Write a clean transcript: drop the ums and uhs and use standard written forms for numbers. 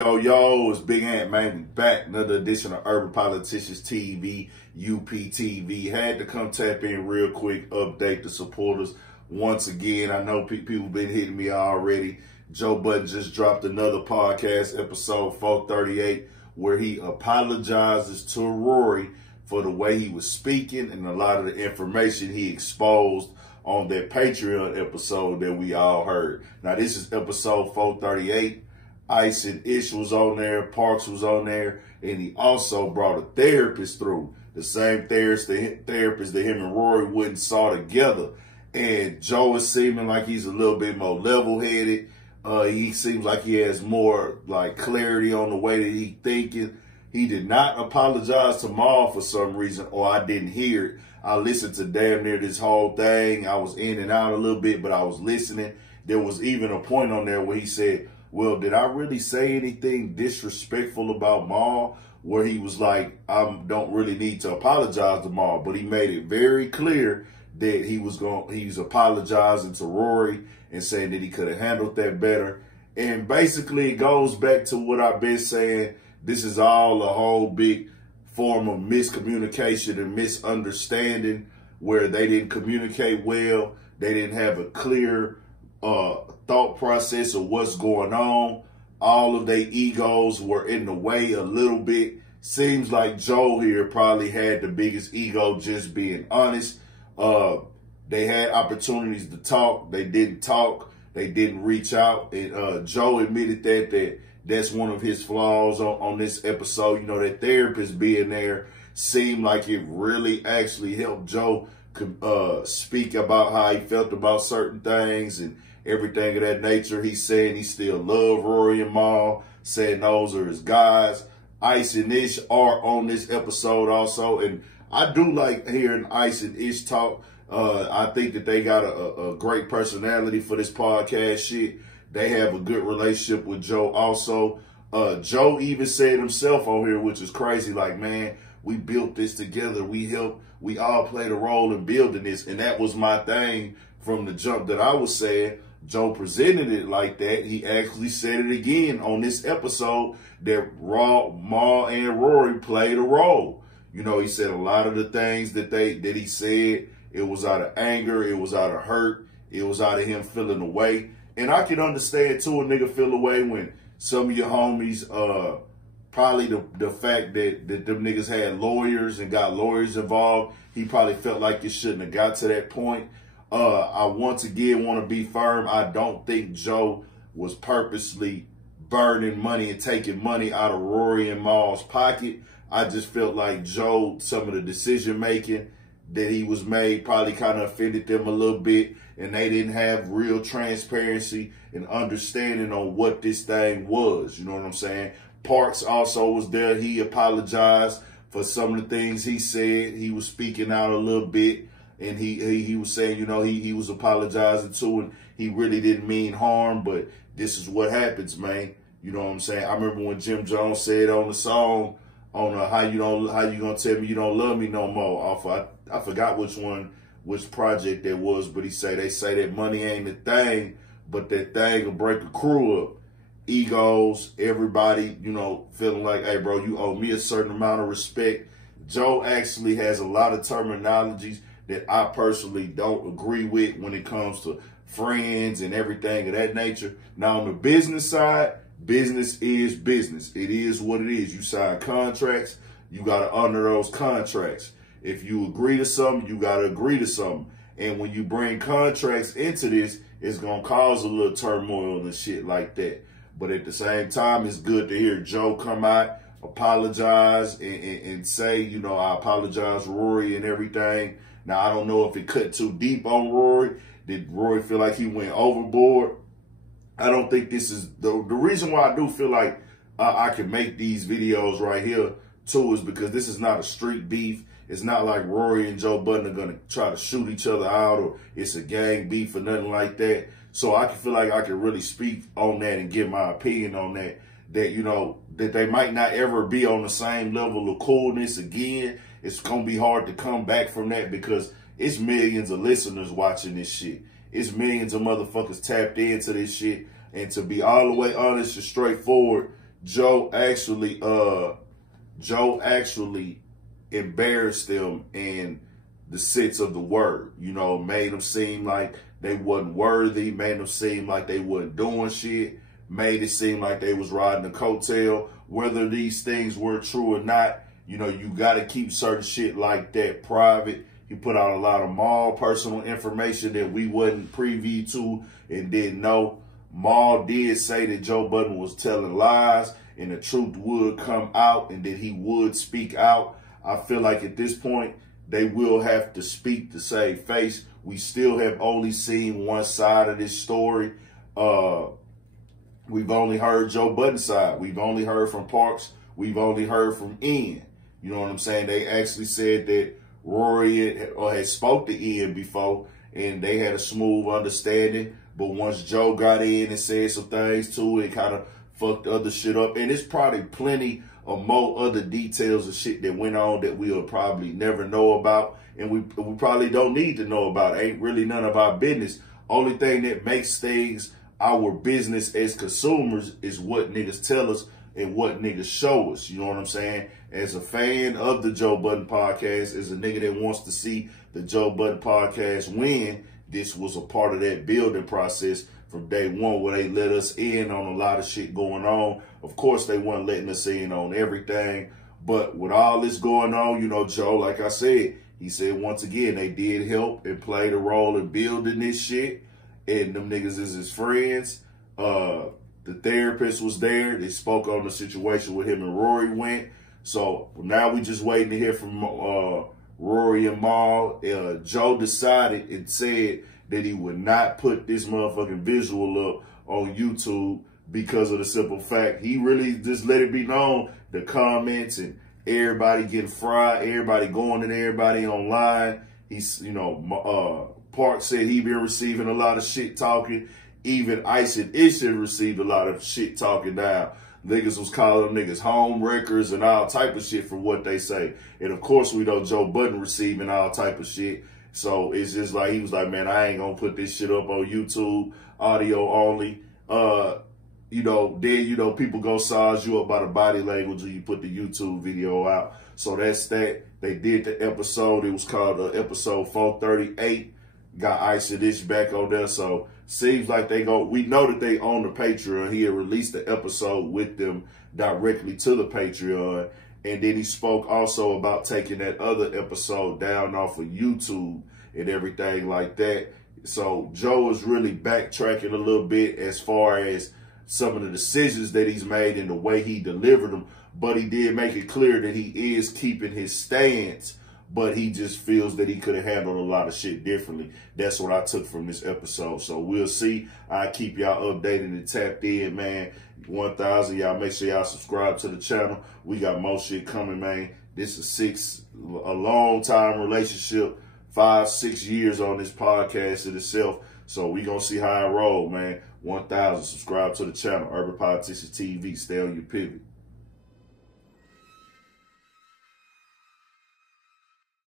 Yo, it's Big Ant, man. We back. Another edition of Urban Politicians TV, UPTV. Had to come tap in real quick, update the supporters once again. I know people been hitting me already. Joe Budden just dropped another podcast, episode 438, where he apologizes to Rory for the way he was speaking and a lot of the information he exposed on that Patreon episode that we all heard. Now, this is episode 438. Ice and Ish was on there, Parks was on there, and he also brought a therapist through. The same therapist that him and Rory wouldn't saw together. And Joe is seeming like he's a little bit more level-headed. He seems like he has more like clarity on the way that he's thinking. He did not apologize to Maul for some reason, or I didn't hear it. I listened to damn near this whole thing. I was in and out a little bit, but I was listening. There was even a point on there where he said, well, did I really say anything disrespectful about Maul? Where he was like, I don't really need to apologize to Maul. But he made it very clear that he was apologizing to Rory and saying that he could have handled that better. And basically, it goes back to what I've been saying. This is all a whole big form of miscommunication and misunderstanding where they didn't communicate well. They didn't have a clear thought process of what's going on. All of their egos were in the way a little bit. Seems like Joe here probably had the biggest ego, just being honest. They had opportunities to talk. They didn't talk. They didn't reach out. And Joe admitted that's one of his flaws on this episode. You know, that therapist being there seemed like it really actually helped Joe speak about how he felt about certain things and everything of that nature. He's saying he still loves Rory and Maul, saying those are his guys. Ice and Ish are on this episode also, and I do like hearing Ice and Ish talk. I think that they got a great personality for this podcast shit. They have a good relationship with Joe also. Joe even said himself on here, which is crazy, like, man, we built this together. We all played a role in building this. And that was my thing from the jump that I was saying. Joe presented it like that. He actually said it again on this episode that Maul and Rory played a role. You know, he said a lot of the things that he said, it was out of anger, it was out of hurt, it was out of him feeling away. And I can understand too a nigga feel away when some of your homies, probably the fact that them niggas had lawyers and got lawyers involved, he probably felt like it shouldn't have got to that point. I once again want to be firm. I don't think Joe was purposely burning money and taking money out of Rory and Maul's pocket. I just felt like Joe, some of the decision making that he was made probably kind of offended them a little bit, and they didn't have real transparency and understanding on what this thing was. You know what I'm saying? Parks also was there. He apologized for some of the things he said. He was speaking out a little bit. And he was saying, you know, he was apologizing too, and he really didn't mean harm, but this is what happens, man. You know what I'm saying? I remember when Jim Jones said on the song, on how you gonna tell me you don't love me no more. I forgot which project that was, but they say that money ain't the thing, but that thing will break a crew up. Egos, everybody, you know, feeling like, hey, bro, you owe me a certain amount of respect. Joe actually has a lot of terminologies that I personally don't agree with when it comes to friends and everything of that nature. Now, on the business side, business is business. It is what it is. You sign contracts, you got to honor those contracts. If you agree to something, you got to agree to something. And when you bring contracts into this, it's going to cause a little turmoil and shit like that. But at the same time, it's good to hear Joe come out, apologize, and say, you know, I apologize, Rory, and everything. Now, I don't know if it cut too deep on Rory. Did Rory feel like he went overboard? I don't think this is the reason why I do feel like I can make these videos right here too is because this is not a street beef. It's not like Rory and Joe Budden are going to try to shoot each other out or it's a gang beef or nothing like that. So I can feel like I can really speak on that and give my opinion on that, you know, that they might not ever be on the same level of coolness again. It's going to be hard to come back from that because it's millions of listeners watching this shit. It's millions of motherfuckers tapped into this shit. And to be all the way honest and straightforward, Joe actually embarrassed them in the sense of the word. You know, made them seem like they wasn't worthy, made them seem like they wasn't doing shit, made it seem like they was riding a coattail. Whether these things were true or not, you know, you got to keep certain shit like that private. He put out a lot of Maul personal information that we wasn't privy to and didn't know. Maul did say that Joe Budden was telling lies and the truth would come out and that he would speak out. I feel like at this point, they will have to speak to save face. We still have only seen one side of this story. We've only heard Joe Budden's side. We've only heard from Parks. We've only heard from Ian. You know what I'm saying? They actually said that Rory had spoke to Ian before and they had a smooth understanding. But once Joe got in and said some things too, it kind of fucked other shit up. And it's probably plenty of more other details of shit that went on that we'll probably never know about. And we probably don't need to know about. Ain't really none of our business. Only thing that makes things our business as consumers is what niggas tell us and what niggas show us. You know what I'm saying? As a fan of the Joe Budden podcast, as a nigga that wants to see the Joe Budden podcast win, this was a part of that building process from day one where they let us in on a lot of shit going on. Of course, they weren't letting us in on everything. But with all this going on, you know, Joe, like I said, he said once again, they did help and played a role in building this shit. And them niggas is his friends. The therapist was there. They spoke on the situation where him and Rory went. So now we just waiting to hear from Rory and Maul. Joe decided and said that he would not put this motherfucking visual up on YouTube because of the simple fact he really just let it be known the comments and everybody getting fried, everybody going and everybody online. He's, you know, Park said he been receiving a lot of shit talking. Even Ice and Ish received a lot of shit talking now. Niggas was calling them niggas home wreckers and all type of shit from what they say. And of course, we know Joe Budden receiving all type of shit. So it's just like, he was like, man, I ain't gonna put this shit up on YouTube, audio only. You know, then, you know, people go size you up by the body language when you put the YouTube video out. So that's that. They did the episode. It was called episode 438. Got Ice and Ish back on there. So seems like we know that they own the Patreon. He had released the episode with them directly to the Patreon. And then he spoke also about taking that other episode down off of YouTube and everything like that. So Joe is really backtracking a little bit as far as some of the decisions that he's made and the way he delivered them. But he did make it clear that he is keeping his stance, but he just feels that he could have handled a lot of shit differently. That's what I took from this episode. So we'll see. I keep y'all updated and tapped in, man. 1,000, y'all make sure y'all subscribe to the channel. We got more shit coming, man. This is a long time relationship, 5-6 years on this podcast in itself. So we gonna see how I roll, man. 1,000, subscribe to the channel. Urban Politicians TV. Stay on your pivot.